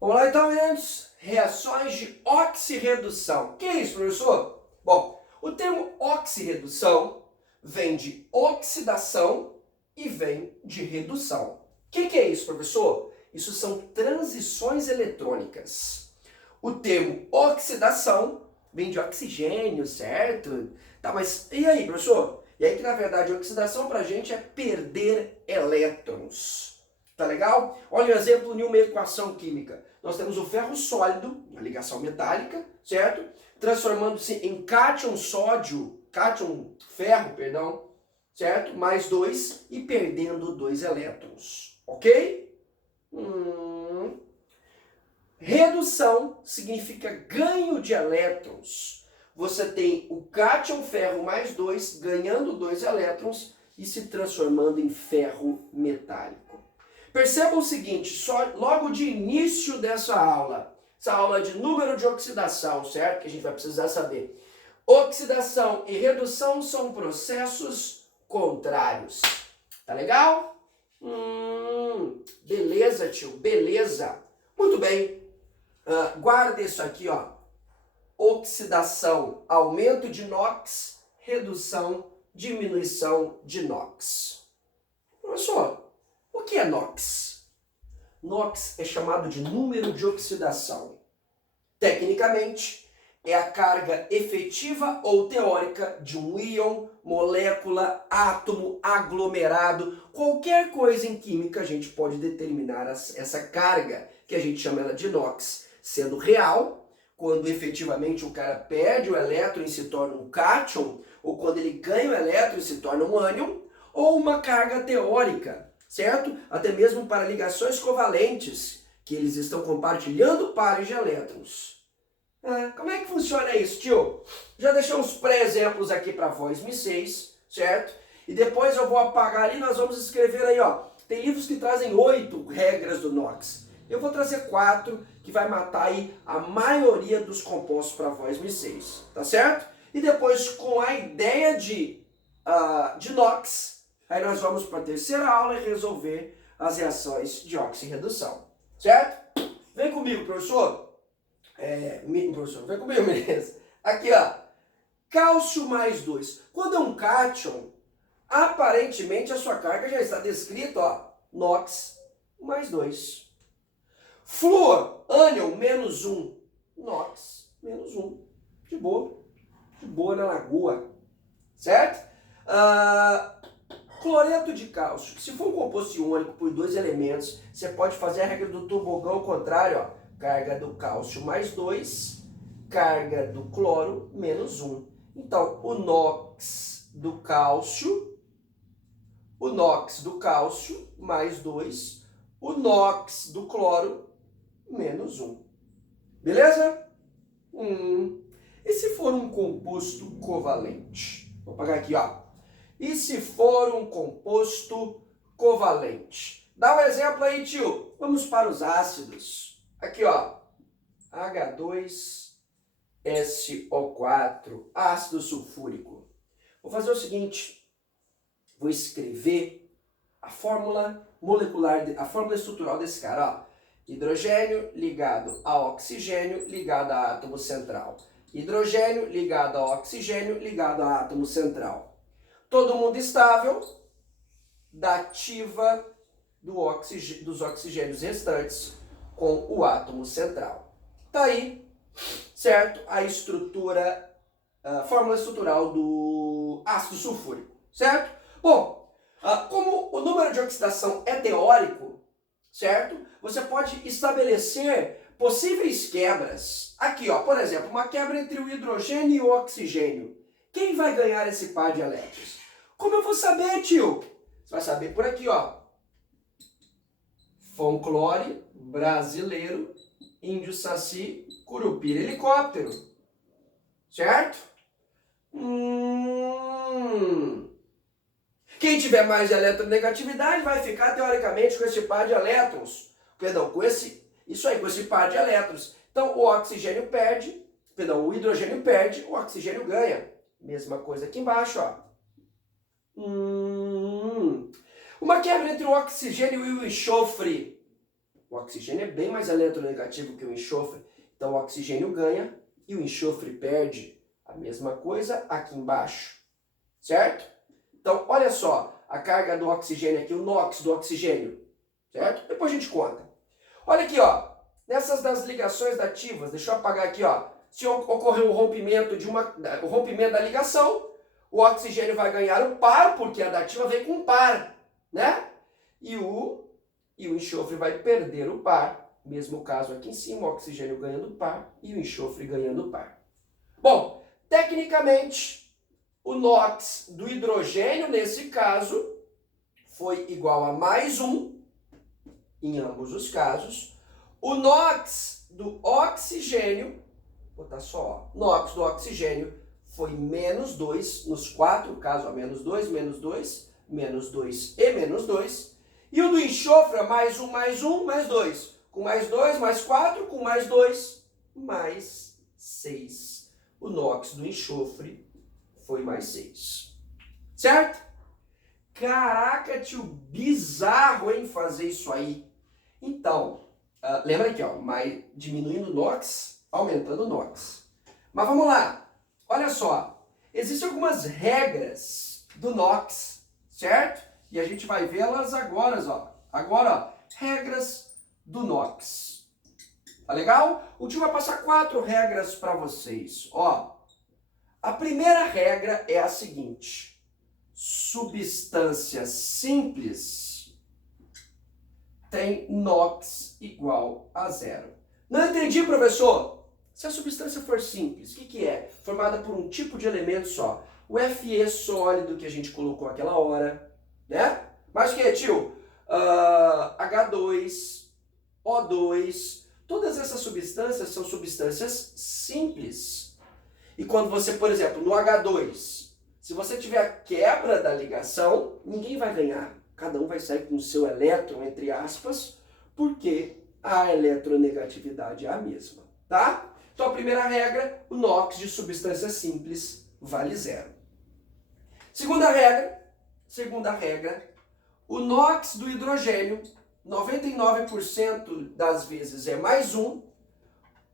Vamos lá então, meninos. Reações de oxirredução. O que é isso, professor? Bom, o termo oxirredução vem de oxidação e vem de redução. O que é isso, professor? Isso são transições eletrônicas. O termo oxidação vem de oxigênio, certo? Tá, mas e aí, professor? E aí que, na verdade, a oxidação pra gente é perder elétrons. Tá legal? Olha um exemplo de uma equação química. Nós temos o ferro sólido, uma ligação metálica, certo? Transformando-se em cátion sódio, cátion ferro, perdão, certo? Mais 2 e perdendo 2 elétrons, ok? Redução significa ganho de elétrons. Você tem o cátion ferro mais 2 ganhando 2 elétrons e se transformando em ferro metálico. Perceba o seguinte, só logo de início dessa aula, essa aula de número de oxidação, certo? Que a gente vai precisar saber. Oxidação e redução são processos contrários. Tá legal? Beleza, tio, beleza. Muito bem. Guarda isso aqui, ó. Oxidação, aumento de NOx, redução, diminuição de NOx. Professor, o que é NOx? NOx é chamado de número de oxidação. Tecnicamente, é a carga efetiva ou teórica de um íon, molécula, átomo, aglomerado, qualquer coisa em química a gente pode determinar essa carga, que a gente chama ela de NOx, sendo real, quando efetivamente o cara perde o elétron e se torna um cátion, ou quando ele ganha o elétron e se torna um ânion, ou uma carga teórica, certo? Até mesmo para ligações covalentes, que eles estão compartilhando pares de elétrons. Como é que funciona isso, tio? Já deixei uns pré-exemplos aqui para voz Mi6, certo? E depois eu vou apagar ali, nós vamos escrever aí, ó. Tem livros que trazem 8 regras do NOx. Eu vou trazer 4, que vai matar aí a maioria dos compostos para voz Mi6, tá certo? E depois, com a ideia de NOx, aí nós vamos para a terceira aula e resolver as reações de oxirredução, certo? Vem comigo, professor. Professor, vem comigo, beleza? Aqui, ó. Cálcio mais 2. Quando é um cátion, aparentemente a sua carga já está descrita, ó. NOx mais 2. Flúor, ânion, menos 1. NOx, menos 1. De boa na lagoa. Certo? Cloreto de cálcio. Se for um composto iônico por 2 elementos, você pode fazer a regra do tobogão ao contrário, ó. Carga do cálcio mais 2, carga do cloro menos 1. Então, o NOx do cálcio mais 2, o NOx do cloro menos 1. Beleza? E se for um composto covalente? Vou apagar aqui, ó. E se for um composto covalente? Dá um exemplo aí, tio. Vamos para os ácidos. Aqui, ó. H2SO4, ácido sulfúrico. Vou fazer o seguinte. Vou escrever a fórmula molecular, a fórmula estrutural desse cara, ó. Hidrogênio ligado a oxigênio ligado a átomo central. Hidrogênio ligado a oxigênio ligado a átomo central. Todo mundo estável, dativa dos oxigênios restantes com o átomo central. Tá aí, certo? A estrutura, a fórmula estrutural do ácido sulfúrico, certo? Bom, como o número de oxidação é teórico, certo? Você pode estabelecer possíveis quebras. Aqui, ó, por exemplo, uma quebra entre o hidrogênio e o oxigênio. Quem vai ganhar esse par de elétrons? Como eu vou saber, tio? Você vai saber por aqui, ó. Folclore brasileiro, índio saci, curupira, helicóptero. Certo? Quem tiver mais eletronegatividade vai ficar, teoricamente, com esse par de elétrons. Perdão, com esse par de elétrons. Então, o oxigênio perde, o hidrogênio perde, o oxigênio ganha. Mesma coisa aqui embaixo, ó. Uma quebra entre o oxigênio e o enxofre. O oxigênio é bem mais eletronegativo que o enxofre, então o oxigênio ganha e o enxofre perde. A mesma coisa aqui embaixo, certo? Então, olha só, a carga do oxigênio aqui, o NOx do oxigênio, certo? Depois a gente conta. Olha aqui, ó, nessas das ligações dativas, deixa eu apagar aqui, ó, se ocorrer o rompimento da ligação, o oxigênio vai ganhar o par, porque a dativa vem com par, né? E o enxofre vai perder o par. Mesmo caso aqui em cima, o oxigênio ganhando par e o enxofre ganhando par. Bom, tecnicamente, o NOx do hidrogênio, nesse caso, foi igual a mais 1, em ambos os casos. O NOx do oxigênio, vou botar só, ó, NOx do oxigênio foi menos 2, nos 4 casos, ó, menos 2, menos 2, menos 2 e menos 2. E o do enxofre é mais 1, mais 1, mais 2. Com mais 2, mais 4, com mais 2, mais 6. O NOx do enxofre foi mais 6. Certo? Caraca, tio, bizarro, hein, fazer isso aí. Então, lembra aqui, ó, diminuindo o NOx, aumentando o NOx. Mas vamos lá. Olha só, existem algumas regras do NOx, certo? E a gente vai vê-las agora, ó. Agora, ó, regras do NOx. Tá legal? O tio vai passar 4 regras para vocês. Ó, a primeira regra é a seguinte: substância simples tem NOx igual a 0. Não entendi, professor? Se a substância for simples, o que é? Formada por um tipo de elemento só. O Fe sólido que a gente colocou aquela hora, né? Mas o que, tio? H2, O2, todas essas substâncias são substâncias simples. E quando você, por exemplo, no H2, se você tiver a quebra da ligação, ninguém vai ganhar. Cada um vai sair com o seu elétron, entre aspas, porque a eletronegatividade é a mesma, tá? Então a primeira regra, o NOx de substância simples vale 0. Segunda regra, o NOx do hidrogênio, 99% das vezes é mais 1,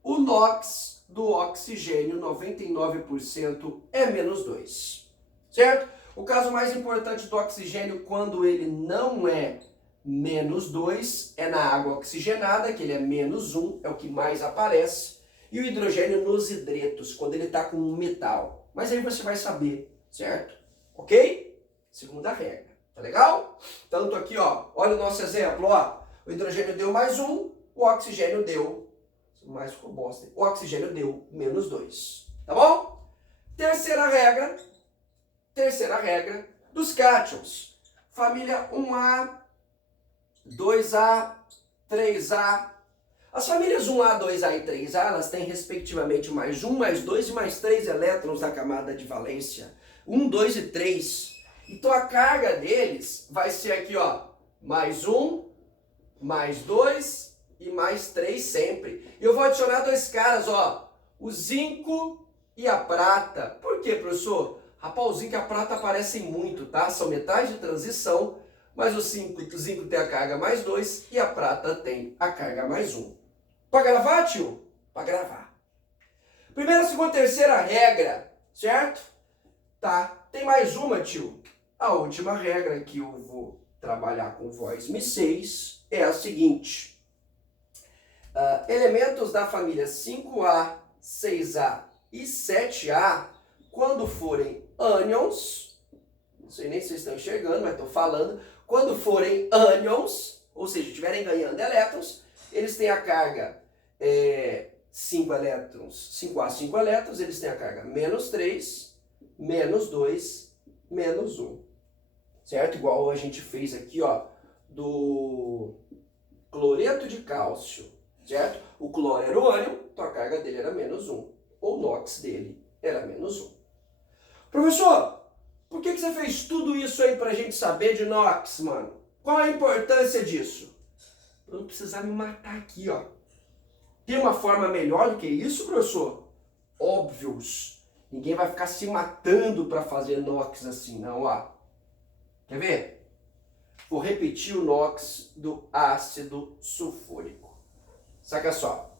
o NOx do oxigênio, 99% é menos 2, certo? O caso mais importante do oxigênio, quando ele não é menos 2, é na água oxigenada, que ele é menos 1, é o que mais aparece, e o hidrogênio nos hidretos, quando ele está com um metal. Mas aí você vai saber, certo? Ok? Segunda regra. Tá legal? Tanto aqui, ó, olha o nosso exemplo, ó. O hidrogênio deu mais 1, o oxigênio deu, mais ficou bosta, o oxigênio deu menos 2. Tá bom? Terceira regra dos cátions. Família 1A, 2A, 3A. As famílias 1A, 2A e 3A, elas têm respectivamente mais 1, mais 2 e mais 3 elétrons na camada de valência. 1, 2 e 3. Então a carga deles vai ser aqui, ó, mais 1, mais 2 e mais 3 sempre. E eu vou adicionar 2 caras, ó, o zinco e a prata. Por quê, professor? Rapaz, o zinco e a prata aparecem muito, tá? São metais de transição, mas o zinco tem a carga mais 2 e a prata tem a carga mais 1. Para gravar, tio? Para gravar. Primeira, segunda, terceira regra, certo? Tá, tem mais uma, tio. A última regra que eu vou trabalhar com voz Mi6 é a seguinte. Elementos da família 5A, 6A e 7A, quando forem ânions, não sei nem se vocês estão enxergando, mas estou falando, quando forem ânions, ou seja, estiverem ganhando elétrons, eles têm a carga 5 elétrons, 5A, 5 elétrons, eles têm a carga menos 3, menos 2, menos 1. Certo? Igual a gente fez aqui, ó, do cloreto de cálcio, certo? O cloro era o ânion, então a carga dele era menos 1. O NOx dele era menos 1. Professor, por que você fez tudo isso aí pra gente saber de NOx, mano? Qual a importância disso? Pra não precisar me matar aqui, ó. Tem uma forma melhor do que isso, professor? Óbvios. Ninguém vai ficar se matando para fazer NOx assim, não, ó. Quer ver? Vou repetir o NOx do ácido sulfúrico. Saca só.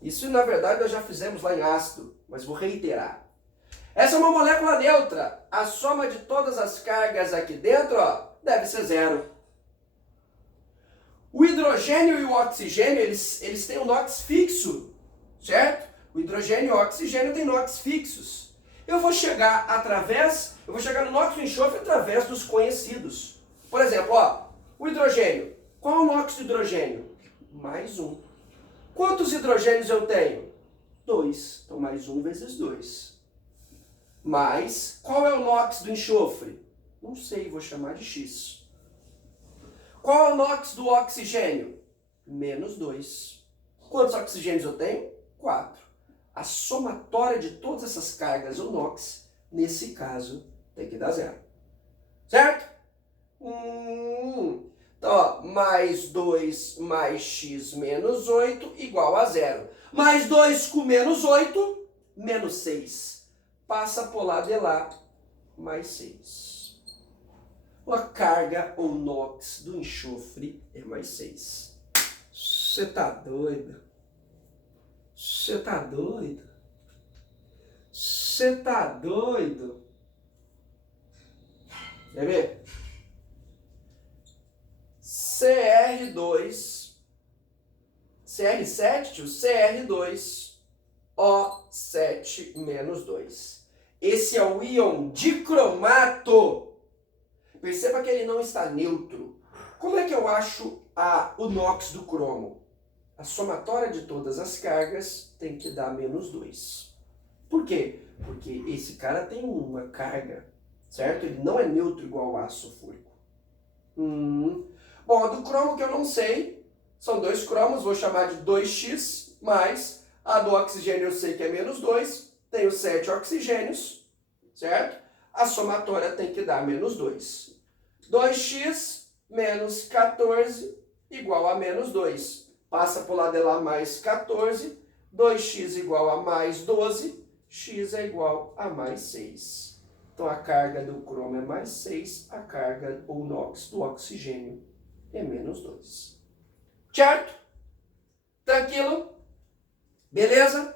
Isso, na verdade, nós já fizemos lá em ácido, mas vou reiterar. Essa é uma molécula neutra. A soma de todas as cargas aqui dentro, ó, deve ser zero. O hidrogênio e o oxigênio, eles têm um NOx fixo, certo? O hidrogênio e o oxigênio têm NOx fixos. Eu vou chegar no NOx do enxofre através dos conhecidos. Por exemplo, ó, o hidrogênio. Qual é o NOx do hidrogênio? Mais 1. Quantos hidrogênios eu tenho? 2. Então, mais 1 vezes 2. Mas, qual é o NOx do enxofre? Não sei, vou chamar de X. Qual é o NOx do oxigênio? Menos 2. Quantos oxigênios eu tenho? 4. A somatória de todas essas cargas, o NOx, nesse caso, tem que dar zero. Certo? Então, ó, mais 2 mais x menos 8 igual a zero. Mais 2 com menos 8, menos 6. Passa por lá de lá, mais 6. A carga ou NOx do enxofre é mais 6. Você tá doido? Você tá doido? Você tá doido? Quer ver? CR7, tio, CR2, O7 menos 2. Esse é o íon dicromato. Perceba que ele não está neutro. Como é que eu acho o NOx do cromo? A somatória de todas as cargas tem que dar menos 2. Por quê? Porque esse cara tem uma carga, certo? Ele não é neutro igual ao ácido sulfúrico. Bom, a do cromo que eu não sei, são 2 cromos, vou chamar de 2x, mais a do oxigênio eu sei que é menos 2, tenho 7 oxigênios, certo? A somatória tem que dar menos 2. 2x menos 14 igual a menos 2. Passa por lá de lá mais 14. 2x igual a mais 12. X é igual a mais 6. Então a carga do cromo é mais 6. A carga ou NOx do oxigênio é menos 2. Certo? Tranquilo? Beleza?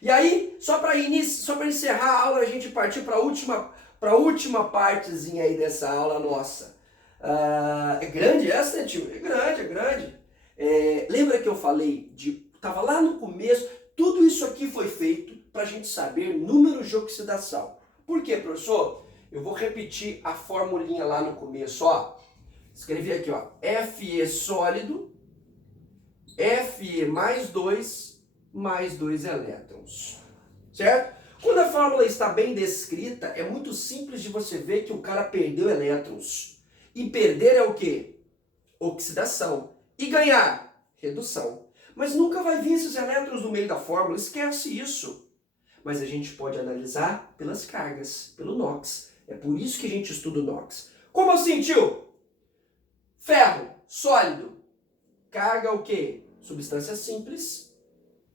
E aí, só para encerrar a aula, a gente partir para a última partezinha aí dessa aula nossa. É grande essa, né, tio? É grande. Lembra que eu falei estava lá no começo, tudo isso aqui foi feito para a gente saber números de oxidação. Por quê, professor? Eu vou repetir a formulinha lá no começo, ó. Escrevi aqui, ó, Fe sólido, Fe mais 2 elétrons, certo? Quando a fórmula está bem descrita, é muito simples de você ver que o cara perdeu elétrons. E perder é o quê? Oxidação. E ganhar? Redução. Mas nunca vai vir esses elétrons no meio da fórmula, esquece isso. Mas a gente pode analisar pelas cargas, pelo NOx. É por isso que a gente estuda o NOx. Como assim, tio? Ferro, sólido. Carga o quê? Substância simples.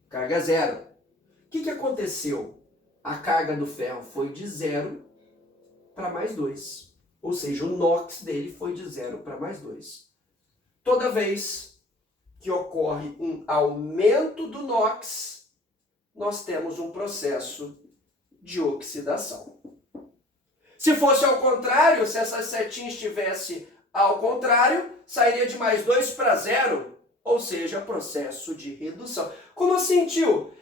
Carga zero. O que aconteceu? A carga do ferro foi de 0 para mais 2. Ou seja, o NOx dele foi de 0 para mais 2. Toda vez que ocorre um aumento do NOx, nós temos um processo de oxidação. Se fosse ao contrário, se essa setinha estivesse ao contrário, sairia de mais 2 para 0, ou seja, processo de redução. Como assim, tio?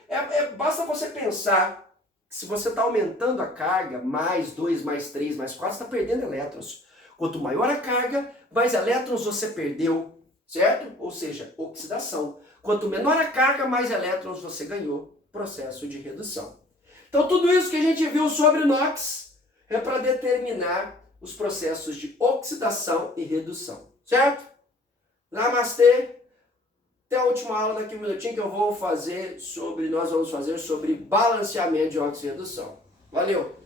Basta você pensar que se você está aumentando a carga, mais 2, mais 3, mais 4, você está perdendo elétrons. Quanto maior a carga, mais elétrons você perdeu, certo? Ou seja, oxidação. Quanto menor a carga, mais elétrons você ganhou, processo de redução. Então tudo isso que a gente viu sobre o NOx é para determinar os processos de oxidação e redução, certo? Namastê! Até a última aula, daqui a um minutinho, que nós vamos fazer sobre balanceamento de óxido e redução. Valeu!